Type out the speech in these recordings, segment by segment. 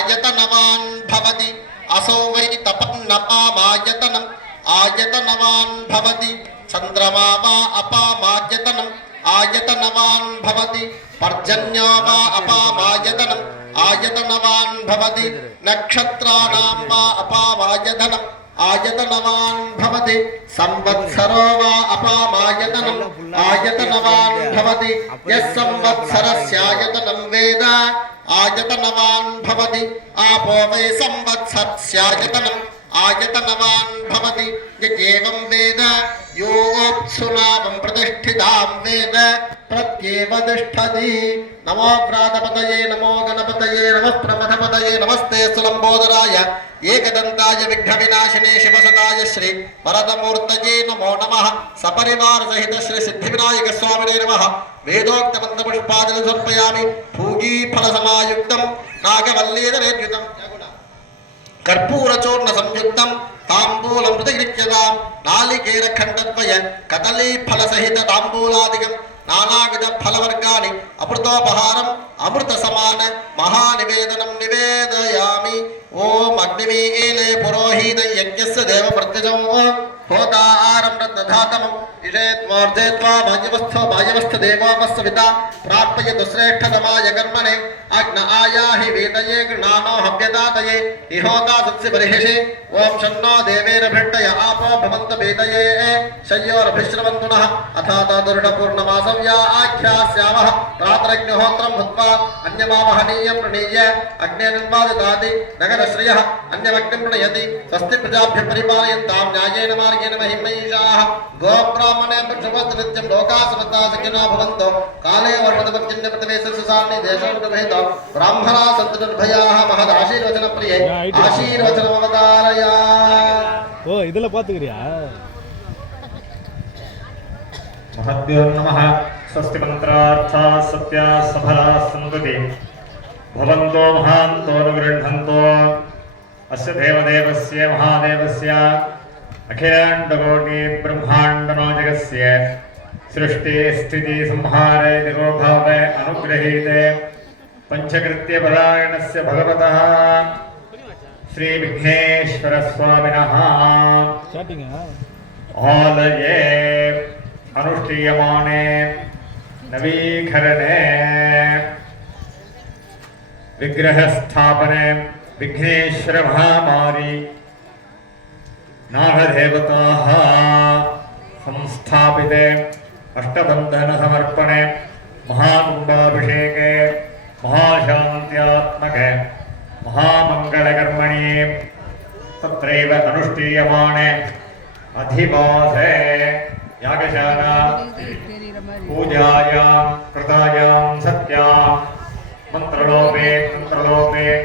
आयतनवान् भवति असो वै तपन्नपामायतनम् आयतनवान् भवति चन्द्रमा वा अपामायतनम् आयतनवान् भवति पर्जन्यो वा अपामायतनम् आयतनवान् भवति नक्षत्राणां वा अपामायतनम् आयतनवान् भवति संवत्सरो वा अपामायतनम् आयतनवान् भवति यः संवत्सरस्यायतनं वेद आयतनवान् भवति आपो वै संवत्सरस्यायतनम् आयतनवान् भवति यज्ञेवं वेद योऽप्सुनामं प्रतिष्ठितां वेद प्रत्येव तिष्ठति नमो प्रातपतये नमो गणपतये नमः प्रमथपतये नमस्ते सुलम्बोदराय एकदन्ताय विघ्नविनाशिने शिवसुताय श्री वरदमूर्तये नमो नमः सपरिवार सहित श्री सिद्धिविनायक स्वामिने नमः वेदोक्तमन्त्रपुष्पाञ्जलिं समर्पयामि पूगीफलसमायुक्तं नागवल्लीधरेद्युतं कर्पूरचूर्ण संयुक्तं तांबूलं प्रतिगृह्यतां नालिकेरखण्डद्वय कदलीफलसहित तांबूलादिकं नानाविध फलवर्गाणि अमृतोपहारम् अमृतसमान महानिवेदनं निवेदयामि ओम अग्निमीले पुरोहित यज्ञस्य देव प्रत्यजो होतारं रत्नधातमं इषेत्मोर्जेत्वा भाग्यवस्थ देवोपस्विता प्राप्यतु श्रेष्ठतमाय कर्मणे अग्न आयाहि वेदये गृणानो हव्यदातये इहोता सत्सि बर्हिषि ओम शन्नो देवेरभिष्टय आपो भवन्त वेदये शय्योरभिश्रवन्तु नः अथाता दुर्डपूर्णमासव्या आख्यास्यावः रात्रग्निहोत्रं भुक्त्वा अन्यमावहनीयं प्रणीय अग्नेर्निर्वादिताति नगरश्रियः अन्यमग्निं प्रणयति स्वस्ति प्रजाभ्यः परिपालयन्तां न्यायेन मार्गेण महिमैषाः गोब्राह्मणे पक्षवस्त्रनित्यं लोकाः समस्ताः सुखिनो भवन्तु काले वर्षदपर्जन्यप्रतिवेशसुसान्नि देशोपगहितो ब्राह्मणाः सन्तु निर्भयाः महदाशीर्वचनप्रिये आशीर्वचनमवतारय ओ ಇದೆಲ್ಲ ಪಾತುಗಿರಿಯಾ महद्यो नमः स्वस्ति मंत्रार्था सत्या सफला सन्तति भवन्तो महान्तो अनुगृह्णन्तो अस्य देवदेवस्य महादेवस्य अखिलाण्डकोटि ब्रह्माण्डनायकस्य सृष्टि स्थिति संहारे निरोधावे अनुग्रहीते पंचकृत्यपरायणस्य भगवतः श्री विघ्नेश्वर स्वामिनः आलये अनुष्ठीयमाने नवीकरणे विग्रह स्थापने विघ्नेश्वर महामारी नागदेवताः संस्थापिते अष्टबंधन समर्पणे महाकुंभाभिषेके महाशांत्यात्मके महामंगलकर्मणि तत्रैव अनुष्ठीयमाने अधिवासे यागशाला पूजायां कृतायां सत्यां मंत्रलोपे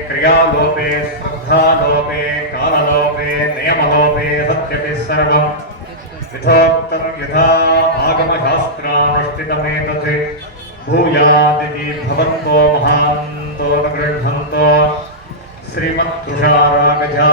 क्रियालोपे श्रद्धालोपे काललोपे नियमलोपे सत्यपि सर्वं यथोक्तं यथा आगमशास्त्रानुष्ठितमेतत् भूयादिति भवन्तो महान्तो न गृह्णन्तो श्रीमत्तुषारागजा